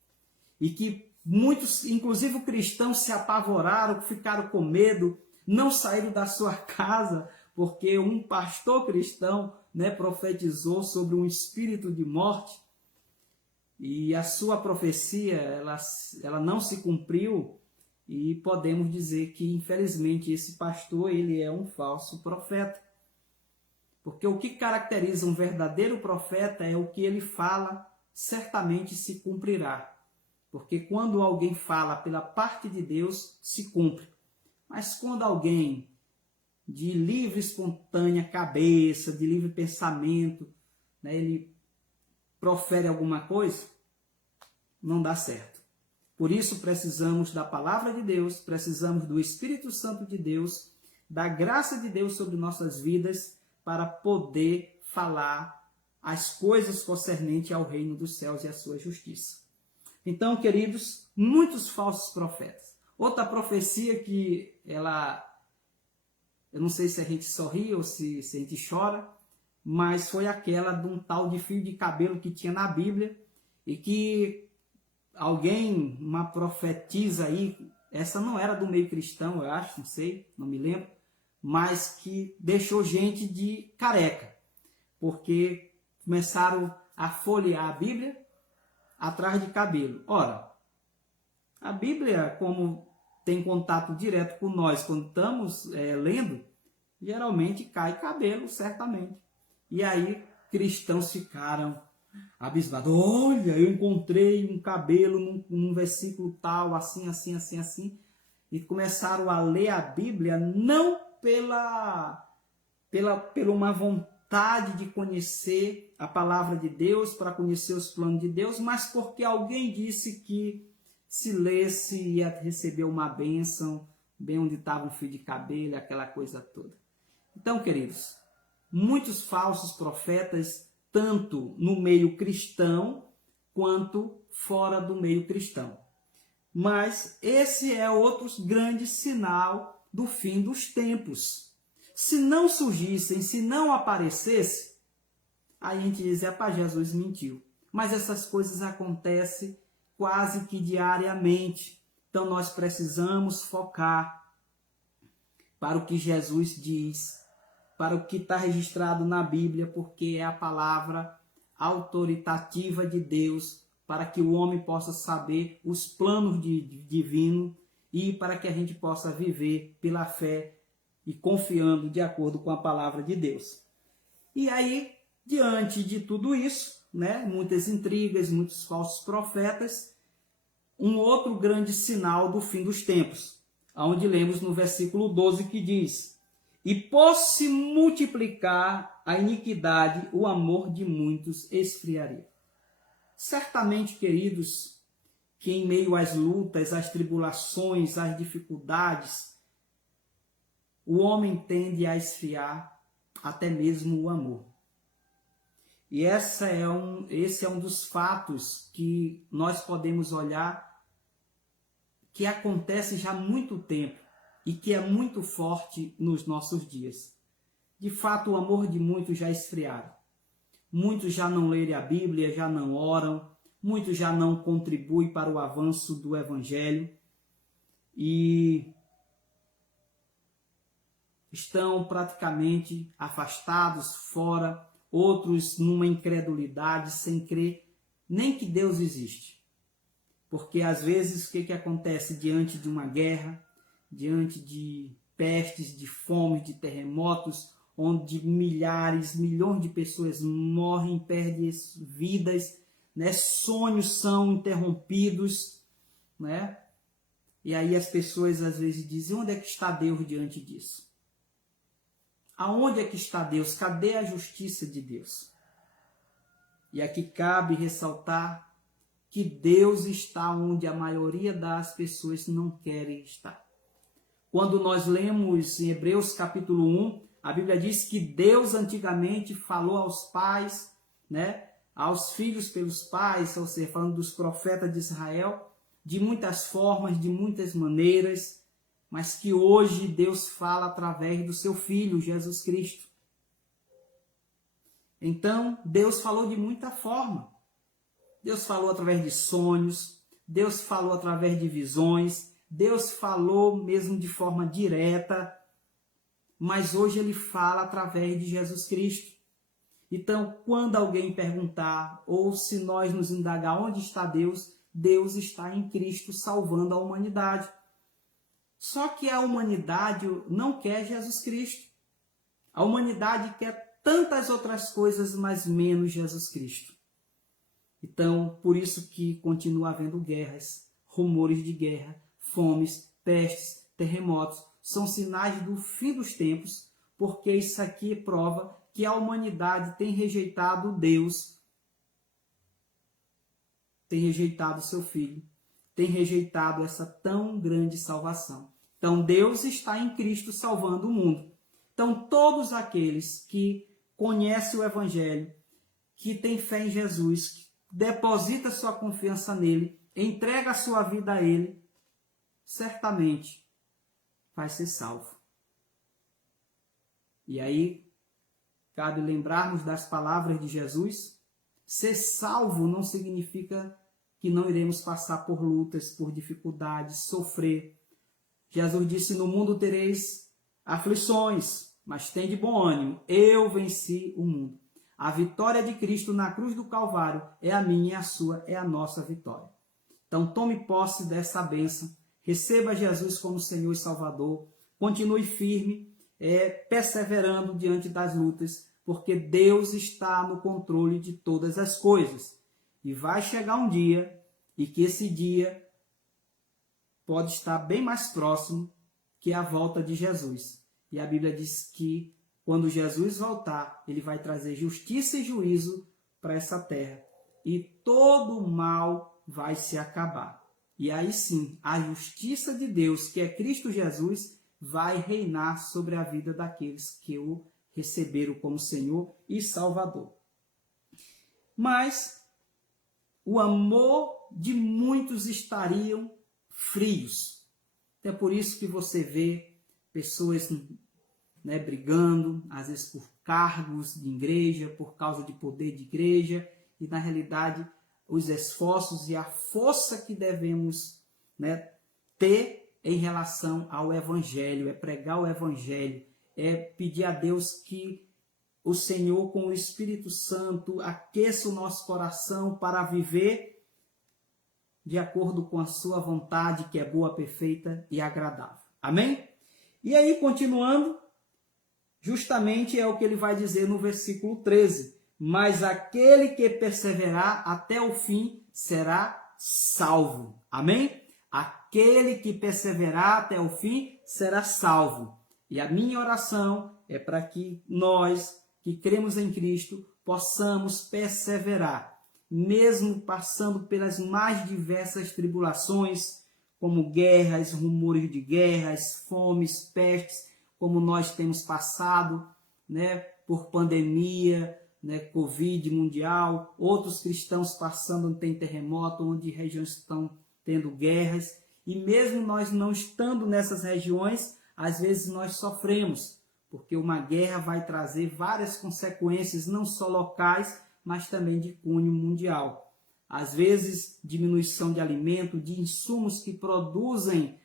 e que muitos, inclusive cristãos, se apavoraram, ficaram com medo, não saíram da sua casa, porque um pastor cristão, né, profetizou sobre um espírito de morte, e a sua profecia ela não se cumpriu, e podemos dizer que, infelizmente, esse pastor ele é um falso profeta. Porque o que caracteriza um verdadeiro profeta é o que ele fala, certamente se cumprirá. Porque quando alguém fala pela parte de Deus, se cumpre. Mas quando alguém de livre, espontânea cabeça, de livre pensamento, né, ele profere alguma coisa, não dá certo. Por isso precisamos da palavra de Deus, precisamos do Espírito Santo de Deus, da graça de Deus sobre nossas vidas, para poder falar as coisas concernentes ao reino dos céus e à sua justiça. Então, queridos, muitos falsos profetas. Outra profecia que eu não sei se a gente sorri ou se a gente chora, mas foi aquela de um tal de fio de cabelo que tinha na Bíblia e que alguém, uma profetisa aí, essa não era do meio cristão, eu acho, não sei, não me lembro, mas que deixou gente de careca, porque começaram a folhear a Bíblia atrás de cabelo. Ora, a Bíblia, como tem contato direto com nós quando estamos lendo, geralmente cai cabelo, certamente. E aí cristãos ficaram abismados. Olha, eu encontrei um cabelo num versículo tal, assim, assim, assim, assim. E começaram a ler a Bíblia não pela uma vontade de conhecer a palavra de Deus, para conhecer os planos de Deus, mas porque alguém disse que se lesse ia receber uma bênção, bem onde estava um fio de cabelo, aquela coisa toda. Então, queridos, muitos falsos profetas, tanto no meio cristão, quanto fora do meio cristão. Mas esse é outro grande sinal do fim dos tempos. Se não surgissem, se não aparecesse, aí a gente diz, Jesus mentiu. Mas essas coisas acontecem quase que diariamente. Então nós precisamos focar para o que Jesus diz, para o que está registrado na Bíblia, porque é a palavra autoritativa de Deus, para que o homem possa saber os planos divinos e para que a gente possa viver pela fé e confiando de acordo com a palavra de Deus. E aí, diante de tudo isso, né, muitas intrigas, muitos falsos profetas, um outro grande sinal do fim dos tempos, onde lemos no versículo 12 que diz: e por se multiplicar a iniquidade, o amor de muitos esfriaria. Certamente, queridos, que em meio às lutas, às tribulações, às dificuldades, o homem tende a esfriar até mesmo o amor. E esse é um dos fatos que nós podemos olhar que acontece já há muito tempo e que é muito forte nos nossos dias. De fato, o amor de muitos já esfriaram. Muitos já não leem a Bíblia, já não oram, muitos já não contribuem para o avanço do Evangelho e estão praticamente afastados, fora, outros numa incredulidade, sem crer nem que Deus existe. Porque às vezes o que acontece diante de uma guerra, diante de pestes, de fome, de terremotos, onde milhares, milhões de pessoas morrem, perdem vidas, né? Sonhos são interrompidos, né? E aí as pessoas às vezes dizem, onde é que está Deus diante disso? Aonde é que está Deus? Cadê a justiça de Deus? E aqui cabe ressaltar que Deus está onde a maioria das pessoas não querem estar. Quando nós lemos em Hebreus capítulo 1, a Bíblia diz que Deus antigamente falou aos pais, né, aos filhos pelos pais, ou seja, falando dos profetas de Israel, de muitas formas, de muitas maneiras, mas que hoje Deus fala através do seu Filho, Jesus Cristo. Então, Deus falou de muita forma. Deus falou através de sonhos, Deus falou através de visões, Deus falou mesmo de forma direta, mas hoje Ele fala através de Jesus Cristo. Então, quando alguém perguntar, ou se nós nos indagar onde está Deus, Deus está em Cristo salvando a humanidade. Só que a humanidade não quer Jesus Cristo. A humanidade quer tantas outras coisas, mas menos Jesus Cristo. Então, por isso que continua havendo guerras, rumores de guerra, fomes, pestes, terremotos. São sinais do fim dos tempos, porque isso aqui prova que a humanidade tem rejeitado Deus, tem rejeitado seu Filho, tem rejeitado essa tão grande salvação. Então, Deus está em Cristo salvando o mundo. Então, todos aqueles que conhecem o Evangelho, que têm fé em Jesus, que deposita sua confiança nele, entrega a sua vida a ele, certamente vai ser salvo. E aí, cabe lembrarmos das palavras de Jesus. Ser salvo não significa que não iremos passar por lutas, por dificuldades, sofrer. Jesus disse, no mundo tereis aflições, mas tende bom ânimo, eu venci o mundo. A vitória de Cristo na cruz do Calvário é a minha e a sua, é a nossa vitória. Então tome posse dessa bênção, receba Jesus como Senhor e Salvador, continue firme, perseverando diante das lutas, porque Deus está no controle de todas as coisas. E vai chegar um dia, e que esse dia pode estar bem mais próximo que a volta de Jesus. E a Bíblia diz que quando Jesus voltar, ele vai trazer justiça e juízo para essa terra. E todo o mal vai se acabar. E aí sim, a justiça de Deus, que é Cristo Jesus, vai reinar sobre a vida daqueles que o receberam como Senhor e Salvador. Mas o amor de muitos estariam frios. É por isso que você vê pessoas brigando, às vezes por cargos de igreja, por causa de poder de igreja, e na realidade os esforços e a força que devemos ter em relação ao Evangelho, é pregar o Evangelho, é pedir a Deus que o Senhor com o Espírito Santo aqueça o nosso coração para viver de acordo com a sua vontade, que é boa, perfeita e agradável. Amém? E aí, continuando, justamente é o que ele vai dizer no versículo 13. Mas aquele que perseverar até o fim será salvo. Amém? Aquele que perseverar até o fim será salvo. E a minha oração é para que nós, que cremos em Cristo, possamos perseverar, mesmo passando pelas mais diversas tribulações, como guerras, rumores de guerras, fomes, pestes, como nós temos passado, por pandemia, Covid mundial, outros cristãos passando onde tem terremoto, onde regiões estão tendo guerras, e mesmo nós não estando nessas regiões, às vezes nós sofremos, porque uma guerra vai trazer várias consequências, não só locais, mas também de cunho mundial. Às vezes, diminuição de alimento, de insumos que produzem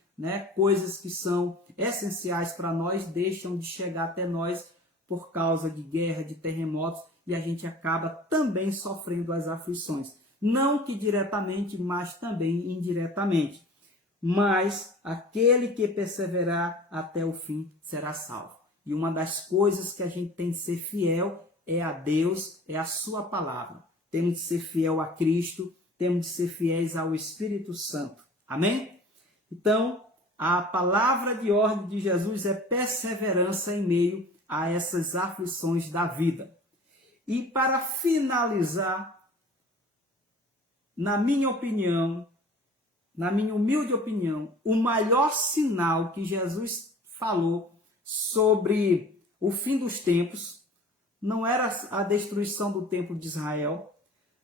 coisas que são essenciais para nós, deixam de chegar até nós por causa de guerra, de terremotos, e a gente acaba também sofrendo as aflições. Não que diretamente, mas também indiretamente. Mas aquele que perseverar até o fim será salvo. E uma das coisas que a gente tem que ser fiel é a Deus, é a sua palavra. Temos de ser fiel a Cristo, temos de ser fiéis ao Espírito Santo. Amém? Então, a palavra de ordem de Jesus é perseverança em meio a essas aflições da vida. E para finalizar, na minha opinião, na minha humilde opinião, o maior sinal que Jesus falou sobre o fim dos tempos não era a destruição do templo de Israel,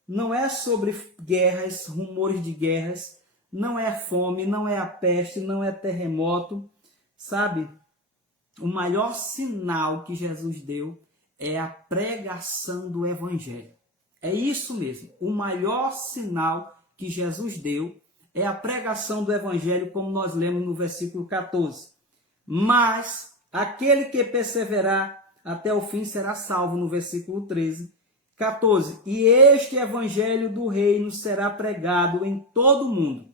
não é sobre guerras, rumores de guerras, não é a fome, não é a peste, não é terremoto, sabe? O maior sinal que Jesus deu é a pregação do Evangelho. É isso mesmo. O maior sinal que Jesus deu é a pregação do Evangelho, como nós lemos no versículo 14. Mas aquele que perseverar até o fim será salvo, no versículo 13. 14. E este Evangelho do Reino será pregado em todo o mundo,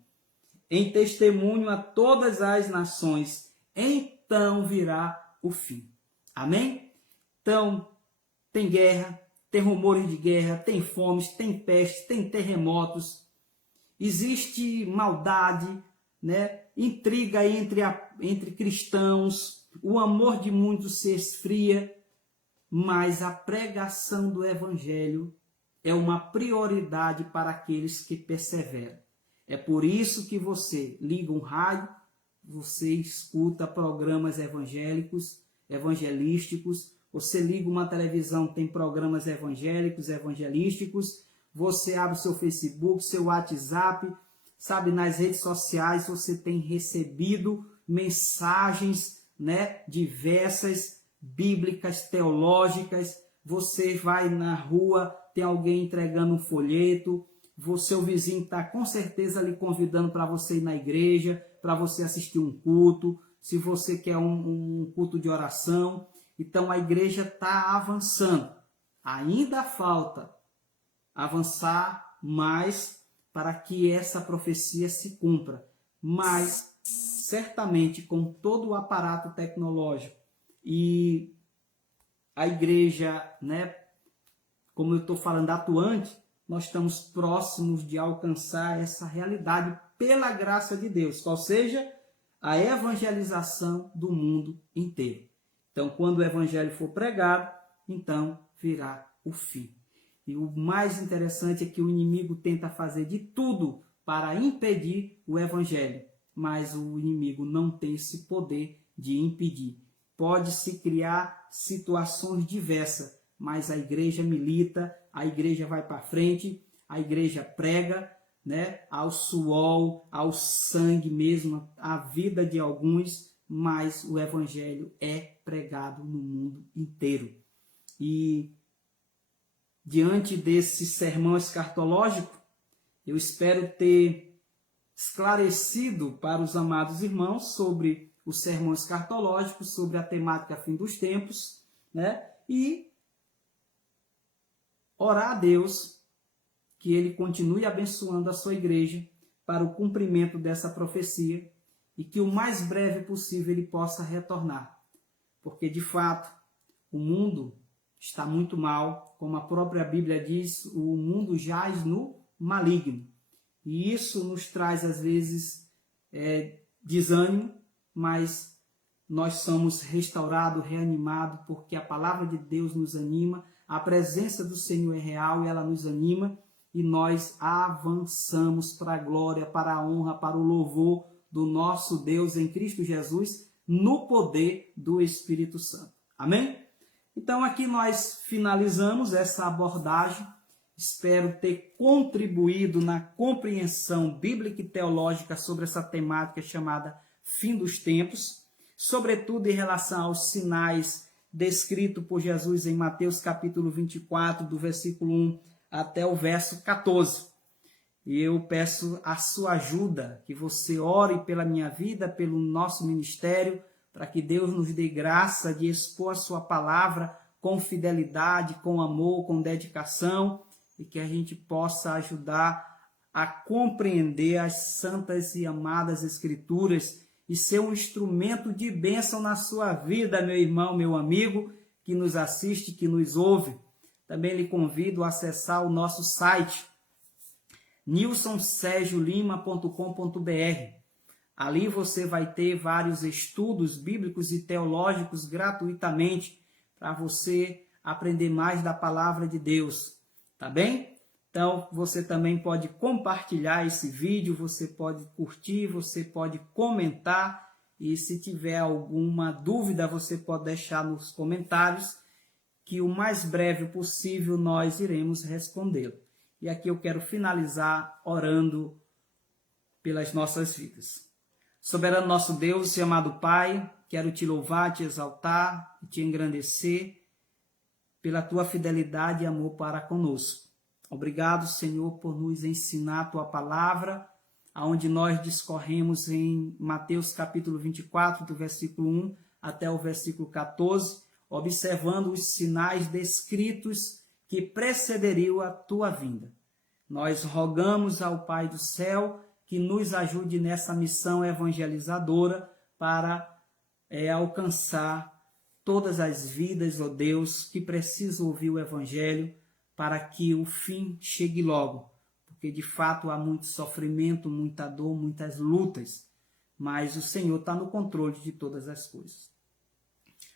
em testemunho a todas as nações. Então virá o fim. Amém? Então, tem guerra, tem rumores de guerra, tem fomes, tem peste, tem terremotos, existe maldade, né? Intriga entre cristãos, o amor de muitos se esfria, mas a pregação do Evangelho é uma prioridade para aqueles que perseveram. É por isso que você liga um rádio, você escuta programas evangelísticos, você liga uma televisão, tem programas evangélicos, evangelísticos, você abre o seu Facebook, seu WhatsApp, sabe, nas redes sociais você tem recebido mensagens, né, diversas, bíblicas, teológicas, você vai na rua, tem alguém entregando um folheto, seu vizinho está com certeza lhe convidando para você ir na igreja, para você assistir um culto, se você quer um culto de oração. Então a igreja está avançando. Ainda falta avançar mais para que essa profecia se cumpra. Mas certamente com todo o aparato tecnológico e a igreja, né, como eu estou falando, atuante, nós estamos próximos de alcançar essa realidade pela graça de Deus, ou seja, a evangelização do mundo inteiro. Então, quando o evangelho for pregado, então virá o fim. E o mais interessante é que o inimigo tenta fazer de tudo para impedir o evangelho, mas o inimigo não tem esse poder de impedir. Pode-se criar situações diversas, mas a igreja milita, a igreja vai para frente, a igreja prega, né, ao suor, ao sangue mesmo, a vida de alguns, mas o evangelho é pregado no mundo inteiro. E diante desse sermão escatológico, eu espero ter esclarecido para os amados irmãos sobre o sermão escatológico, sobre a temática fim dos tempos, né? E orar a Deus que Ele continue abençoando a sua igreja para o cumprimento dessa profecia e que o mais breve possível Ele possa retornar. Porque, de fato, o mundo está muito mal, como a própria Bíblia diz, o mundo jaz no maligno. E isso nos traz, às vezes, desânimo, mas nós somos restaurados, reanimados, porque a palavra de Deus nos anima, a presença do Senhor é real e ela nos anima, e nós avançamos para a glória, para a honra, para o louvor do nosso Deus em Cristo Jesus, no poder do Espírito Santo. Amém? Então aqui nós finalizamos essa abordagem. Espero ter contribuído na compreensão bíblica e teológica sobre essa temática chamada fim dos tempos, sobretudo em relação aos sinais descritos por Jesus em Mateus capítulo 24, do versículo 1 até o verso 14. E eu peço a sua ajuda, que você ore pela minha vida, pelo nosso ministério, para que Deus nos dê graça de expor a sua palavra com fidelidade, com amor, com dedicação, e que a gente possa ajudar a compreender as santas e amadas Escrituras e ser um instrumento de bênção na sua vida, meu irmão, meu amigo, que nos assiste, que nos ouve. Também lhe convido a acessar o nosso site, nilsonsergiolima.com.br. Ali você vai ter vários estudos bíblicos e teológicos gratuitamente para você aprender mais da palavra de Deus, tá bem? Então, você também pode compartilhar esse vídeo, você pode curtir, você pode comentar. E se tiver alguma dúvida, você pode deixar nos comentários, que o mais breve possível nós iremos respondê-lo. E aqui eu quero finalizar orando pelas nossas vidas. Soberano nosso Deus e amado Pai, quero te louvar, te exaltar e te engrandecer pela tua fidelidade e amor para conosco. Obrigado, Senhor, por nos ensinar a tua palavra, aonde nós discorremos em Mateus capítulo 24, do versículo 1 até o versículo 14, observando os sinais descritos que precederiam a tua vinda. Nós rogamos ao Pai do céu que nos ajude nessa missão evangelizadora para alcançar todas as vidas, ó Deus, que precisam ouvir o Evangelho para que o fim chegue logo. Porque de fato há muito sofrimento, muita dor, muitas lutas, mas o Senhor está no controle de todas as coisas.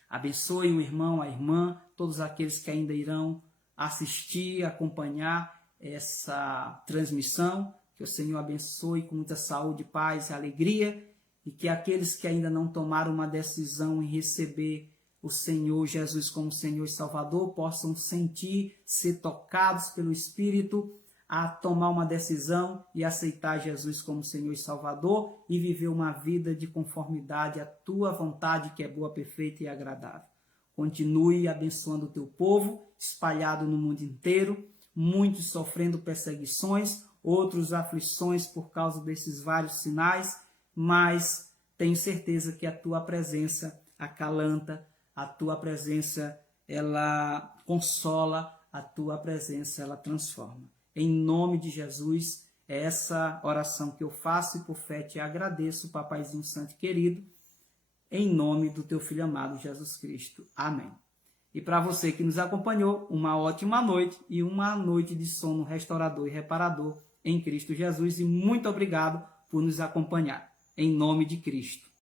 Abençoe o irmão, a irmã, todos aqueles que ainda irão assistir, acompanhar essa transmissão. Que o Senhor abençoe com muita saúde, paz e alegria, e que aqueles que ainda não tomaram uma decisão em receber o Senhor Jesus como Senhor e Salvador possam sentir, ser tocados pelo Espírito a tomar uma decisão e aceitar Jesus como Senhor e Salvador e viver uma vida de conformidade à tua vontade, que é boa, perfeita e agradável. Continue abençoando o teu povo, espalhado no mundo inteiro, muitos sofrendo perseguições, outros aflições por causa desses vários sinais, mas tenho certeza que a tua presença acalanta, a tua presença ela consola, a tua presença ela transforma. Em nome de Jesus, é essa oração que eu faço e por fé te agradeço, Papaizinho Santo querido, em nome do teu Filho amado Jesus Cristo. Amém. E para você que nos acompanhou, uma ótima noite e uma noite de sono restaurador e reparador em Cristo Jesus. E muito obrigado por nos acompanhar. Em nome de Cristo.